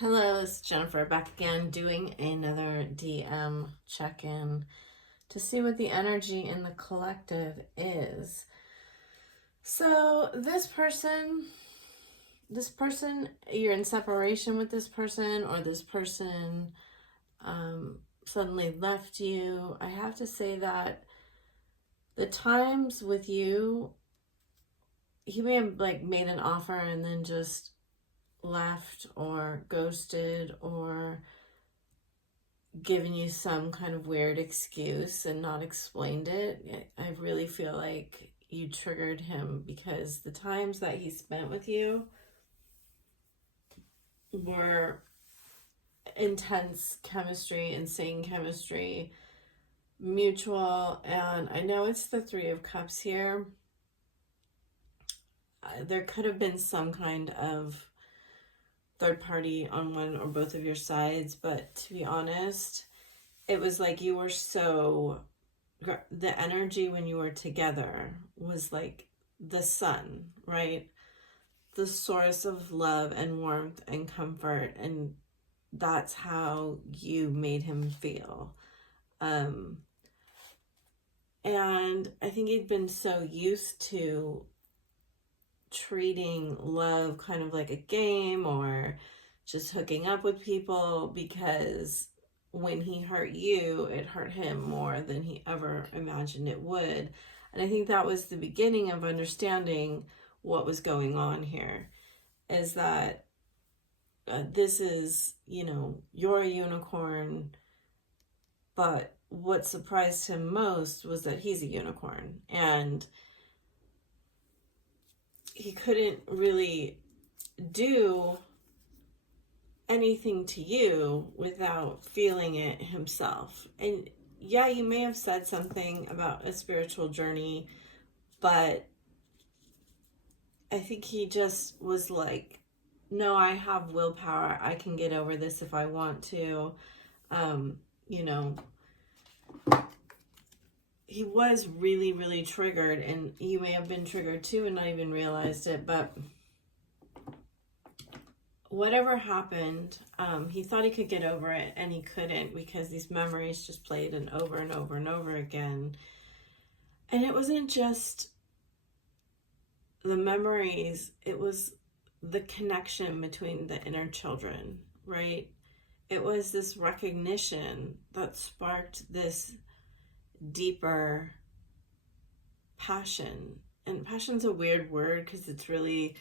Hello, it's Jennifer back again doing another DM check-in to see what the energy in the collective is. So this person, you're in separation with this person, or this person suddenly left you. I have to say that the times with you, he may have made an offer and then just left or ghosted or given you some kind of weird excuse and not explained it. I really feel like you triggered him because the times that he spent with you were intense chemistry, insane chemistry, mutual. And I know it's the Three of Cups here. There could have been some kind of third party on one or both of your sides, but to be honest, it was like you were the energy when you were together was like the sun, right? The source of love and warmth and comfort, and that's how you made him feel. And I think he'd been so used to treating love kind of like a game or just hooking up with people, because when he hurt you, it hurt him more than he ever imagined it would. And I think that was the beginning of understanding what was going on here, is that this is, you're a unicorn, but what surprised him most was that he's a unicorn. And he couldn't really do anything to you without feeling it himself. And yeah, you may have said something about a spiritual journey, but I think he just was like, no, I have willpower. I can get over this if I want to. He was really, really triggered, and you may have been triggered too and not even realized it, but whatever happened, he thought he could get over it, and he couldn't, because these memories just played and over and over and over again. And it wasn't just the memories, it was the connection between the inner children, right? It was this recognition that sparked this deeper passion. And passion's a weird word because it's really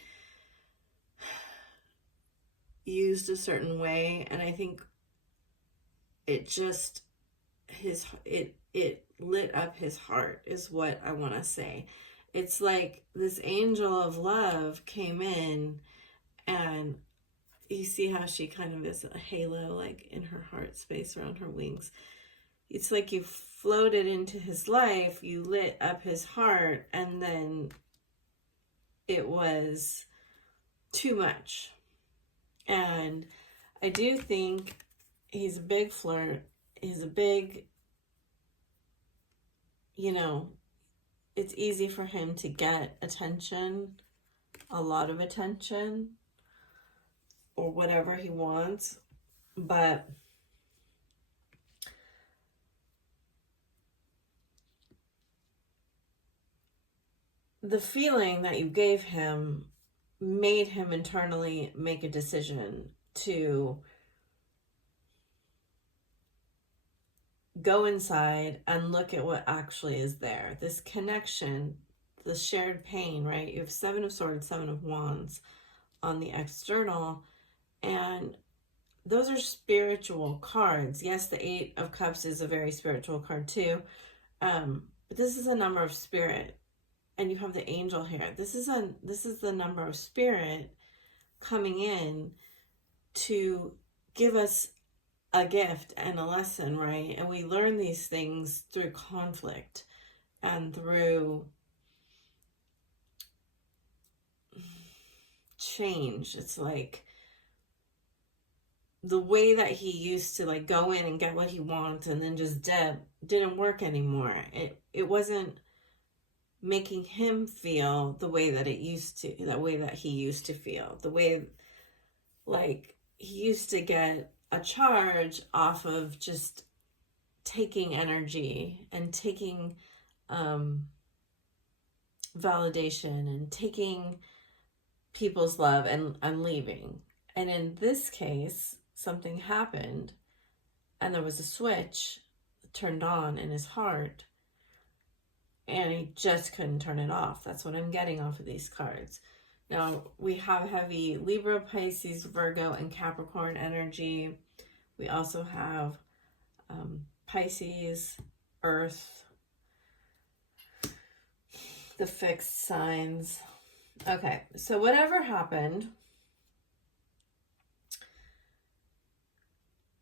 used a certain way, and I think it just it lit up his heart, is what I want to say. It's like this angel of love came in, and you see how she kind of is a halo, like in her heart space around her wings. It's like you floated into his life, you lit up his heart, and then it was too much. And I do think he's a big flirt. He's a big, it's easy for him to get attention, a lot of attention, or whatever he wants. But the feeling that you gave him made him internally make a decision to go inside and look at what actually is there. This connection, the shared pain, right? You have Seven of Swords, Seven of Wands on the external, and those are spiritual cards. Yes, the Eight of Cups is a very spiritual card too, but this is a number of spirit. And you have the angel here. This is the number of spirit coming in to give us a gift and a lesson, right? And we learn these things through conflict and through change. It's like the way that he used to go in and get what he wants and then just didn't work anymore. It wasn't making him feel the way that he used to feel, the way he used to get a charge off of just taking energy and taking validation and taking people's love and leaving. And in this case, something happened and there was a switch turned on in his heart and he just couldn't turn it off. That's what I'm getting off of these cards. Now, we have heavy Libra, Pisces, Virgo, and Capricorn energy. We also have Pisces, Earth, the fixed signs. Okay, so whatever happened,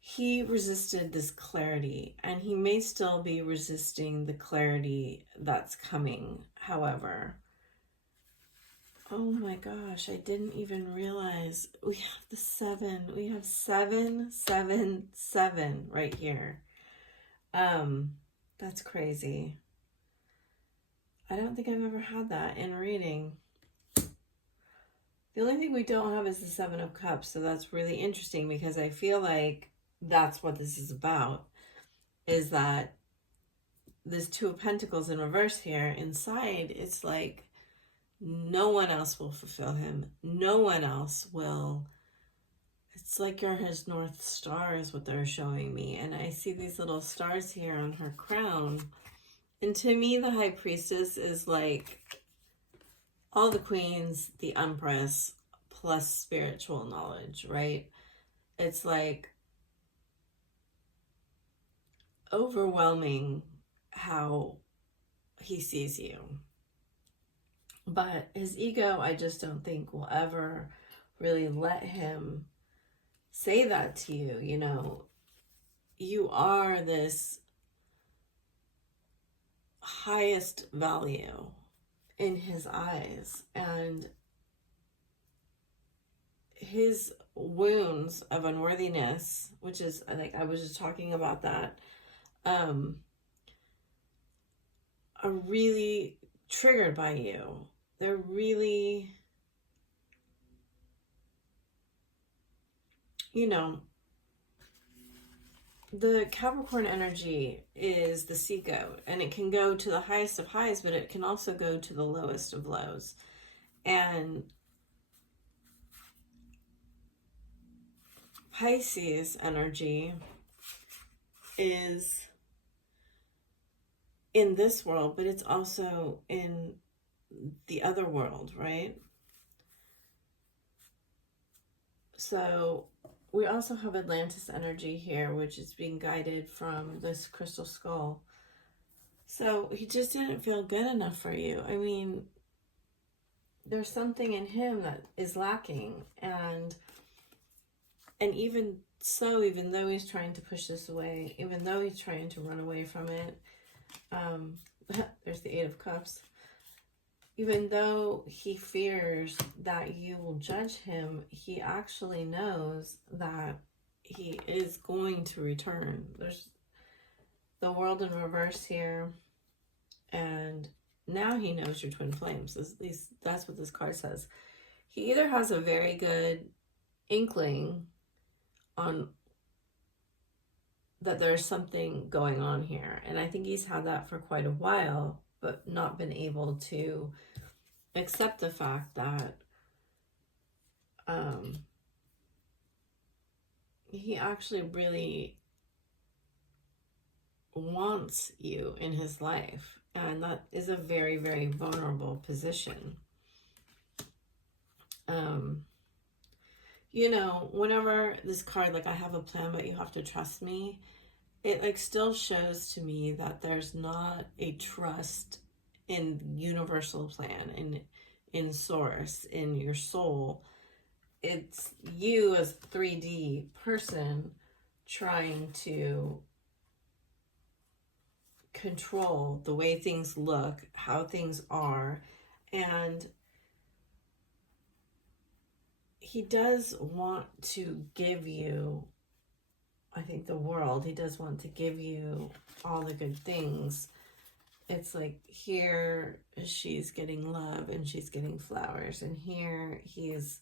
he resisted this clarity, and he may still be resisting the clarity that's coming. However, oh my gosh, I didn't even realize we have the 7. We have 7, 7, 7 right here. That's crazy. I don't think I've ever had that in reading. The only thing we don't have is the 7 of Cups, so that's really interesting because I feel like that's what this is about, is that this 2 of Pentacles in reverse here, inside, it's like no one else will fulfill him. No one else will. It's like you're his North Star is what they're showing me. And I see these little stars here on her crown. And to me, the High Priestess is like all the queens, the Empress, plus spiritual knowledge, right? It's like overwhelming how he sees you. But his ego, I just don't think will ever really let him say that to you. You know, you are this highest value in his eyes, and his wounds of unworthiness, which is like I was just talking about that, are really triggered by you. They're really, you know, the Capricorn energy is the sea goat, and it can go to the highest of highs, but it can also go to the lowest of lows. And Pisces energy is in this world, but it's also in the other world, right? So we also have Atlantis energy here, which is being guided from this crystal skull. So he just didn't feel good enough for you. I mean, there's something in him that is lacking. And even so, even though he's trying to push this away, even though he's trying to run away from it, there's the 8 of Cups. Even though he fears that you will judge him, he actually knows that he is going to return. There's the World in reverse here. And now he knows your twin flames. At least that's what this card says. He either has a very good inkling on that there's something going on here. And I think he's had that for quite a while, but not been able to accept the fact that he actually really wants you in his life. And that is a very, very vulnerable position. You know, whenever this card, like I have a plan, but you have to trust me, it like still shows to me that there's not a trust in universal plan, in source, in your soul. It's you as a 3D person trying to control the way things look, how things are. And he does want to give you, I think, the world. He does want to give you all the good things. It's like here she's getting love and she's getting flowers, and here he's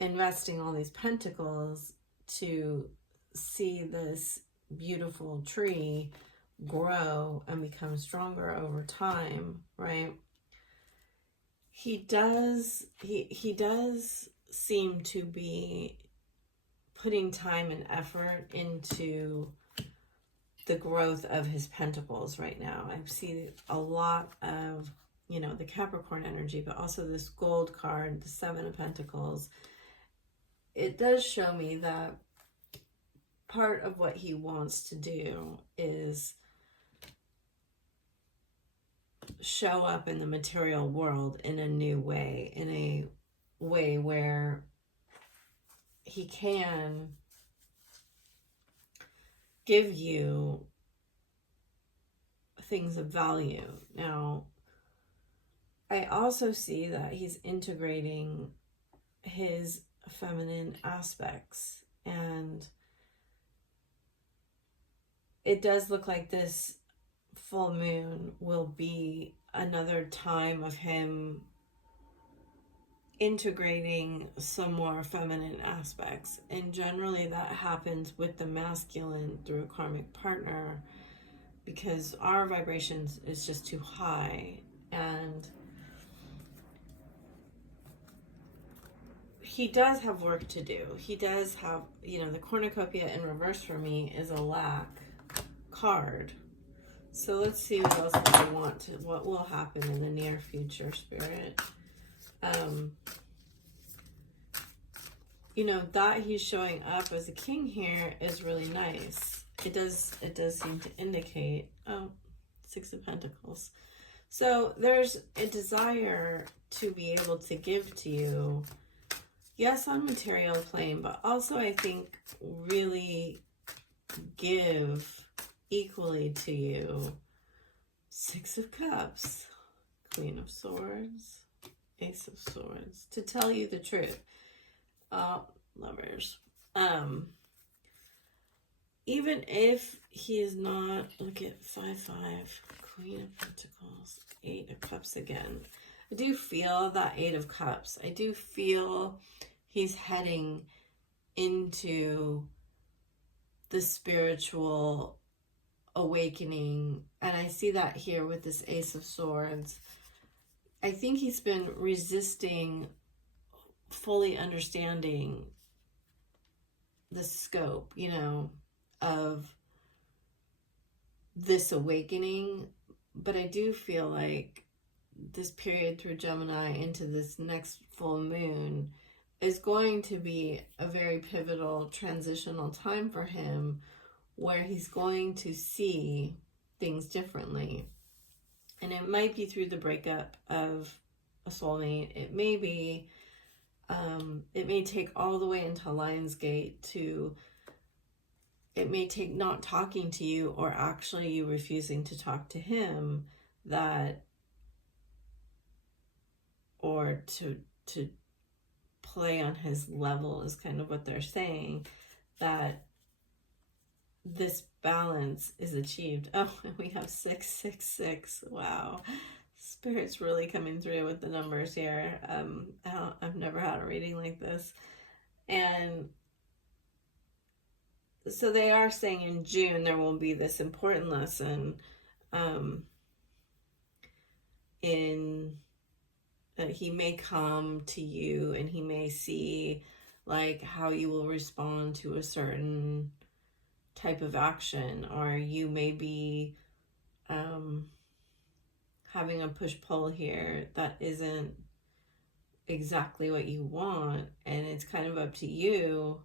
investing all these pentacles to see this beautiful tree grow and become stronger over time, right? He does seem to be putting time and effort into the growth of his pentacles right now. I see a lot of, you know, the Capricorn energy, but also this gold card, the Seven of Pentacles. It does show me that part of what he wants to do is show up in the material world in a new way, in a way where he can give you things of value. Now, I also see that he's integrating his feminine aspects, and it does look like this full moon will be another time of him integrating some more feminine aspects. And generally that happens with the masculine through a karmic partner, because our vibrations is just too high. And he does have work to do. He does have, you know, the cornucopia in reverse for me is a lack card. So let's see what else I want to, what will happen in the near future, Spirit. You know, that he's showing up as a king here is really nice. It does seem to indicate, Six of Pentacles. So there's a desire to be able to give to you, yes, on material plane, but also I think really give equally to you. Six of Cups, Queen of Swords, Ace of Swords, to tell you the truth. Lovers. Even if he is not, look at 5-5, Queen of Pentacles, 8 of Cups again. I do feel that 8 of Cups. I do feel he's heading into the spiritual awakening. And I see that here with this Ace of Swords. I think he's been resisting fully understanding the scope, you know, of this awakening. But I do feel like this period through Gemini into this next full moon is going to be a very pivotal transitional time for him, where he's going to see things differently. And it might be through the breakup of a soulmate. It may be, it may take all the way into Lionsgate to, it may take not talking to you or actually you refusing to talk to him, that, or to play on his level is kind of what they're saying, that this balance is achieved. Oh, and we have 666. Wow. Spirit's really coming through with the numbers here. I've never had a reading like this. And so they are saying in June there will be this important lesson he may come to you and he may see like how you will respond to a certain type of action, or you may be having a push-pull here that isn't exactly what you want, and it's kind of up to you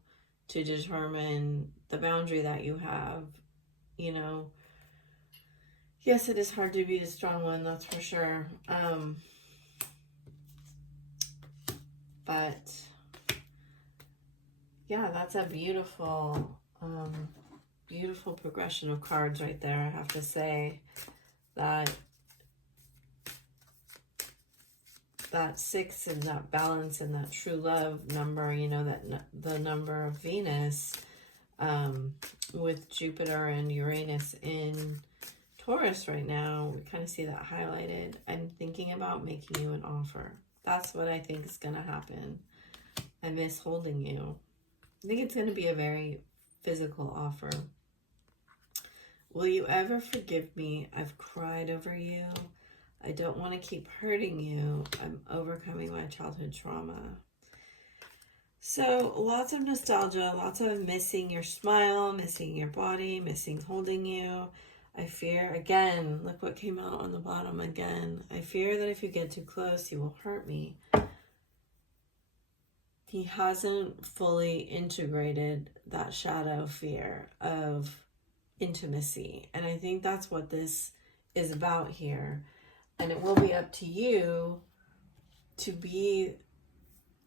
to determine the boundary that you have, you know. Yes, it is hard to be the strong one, that's for sure. But yeah, that's a beautiful beautiful progression of cards right there. I have to say that that 6 and that balance and that true love number, you know, that the number of Venus with Jupiter and Uranus in Taurus right now, we kind of see that highlighted. I'm thinking about making you an offer. That's what I think is going to happen. I miss holding you. I think it's going to be a very physical offer. Will you ever forgive me? I've cried over you. I don't want to keep hurting you. I'm overcoming my childhood trauma. So lots of nostalgia, lots of missing your smile, missing your body, missing holding you. I fear, again, look what came out on the bottom again. I fear that if you get too close, you will hurt me. He hasn't fully integrated that shadow fear of intimacy. And I think that's what this is about here. And it will be up to you to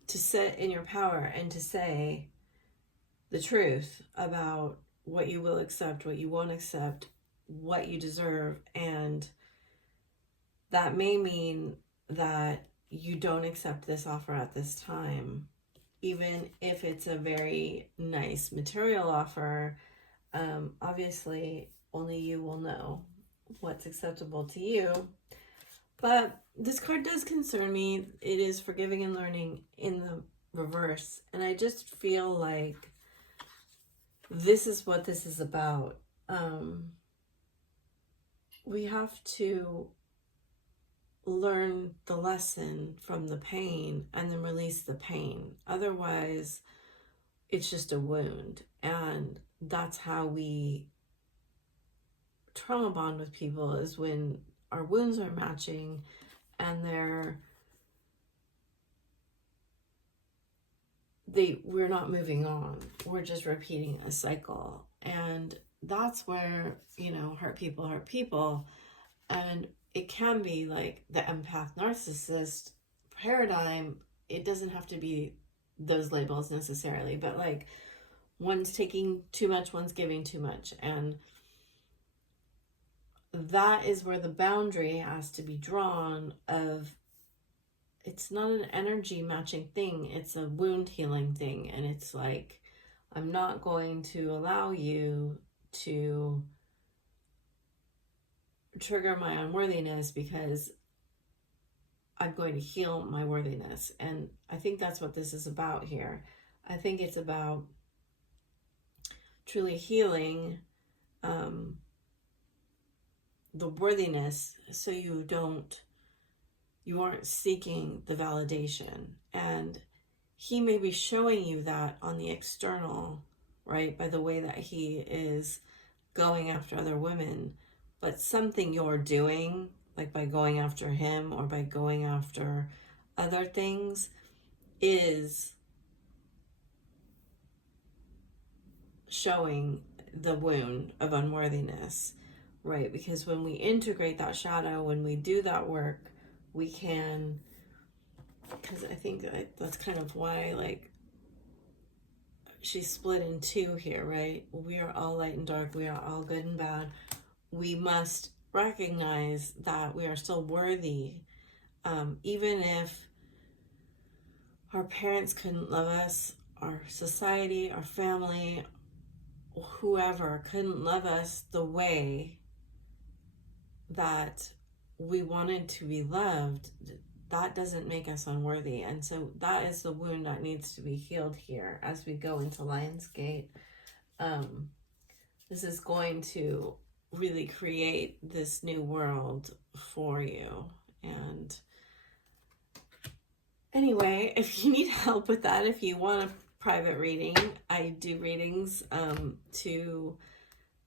sit in your power and to say the truth about what you will accept, what you won't accept, what you deserve. And that may mean that you don't accept this offer at this time, even if it's a very nice material offer. Obviously, only you will know what's acceptable to you. But this card does concern me. It is forgiving and learning in the reverse. And I just feel like this is what this is about. We have to learn the lesson from the pain and then release the pain. Otherwise, it's just a wound. And that's how we trauma bond with people, is when our wounds are matching and we're not moving on. We're just repeating a cycle. And that's where, hurt people. And it can be like the empath narcissist paradigm. It doesn't have to be those labels necessarily, but like one's taking too much, one's giving too much. And that is where the boundary has to be drawn of, it's not an energy matching thing, it's a wound healing thing. And it's like, I'm not going to allow you to trigger my unworthiness because I'm going to heal my worthiness. And I think that's what this is about here. I think it's about truly healing the worthiness, so you aren't seeking the validation. And he may be showing you that on the external, right, by the way that he is going after other women. But something you're doing, like by going after him or by going after other things, is showing the wound of unworthiness, right? Because when we integrate that shadow, when we do that work, we can, because I think that's kind of why, like, she's split in two here, right? We are all light and dark. We are all good and bad. We must recognize that we are still worthy, even if our parents couldn't love us, our society, our family, whoever couldn't love us the way that we wanted to be loved. That doesn't make us unworthy. And so that is the wound that needs to be healed here as we go into Lionsgate. This is going to really create this new world for you. And anyway, if you need help with that, if you want a private reading, I do readings to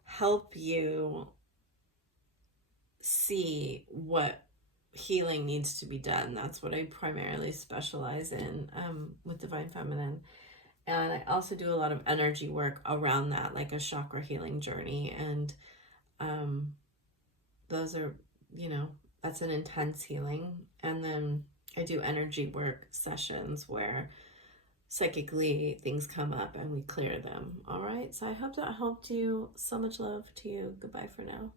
help you see what healing needs to be done. That's what I primarily specialize in with Divine Feminine. And I also do a lot of energy work around that, like a chakra healing journey. And those are, that's an intense healing. And then I do energy work sessions where psychically things come up and we clear them. All right. So I hope that helped you. So much love to you. Goodbye for now.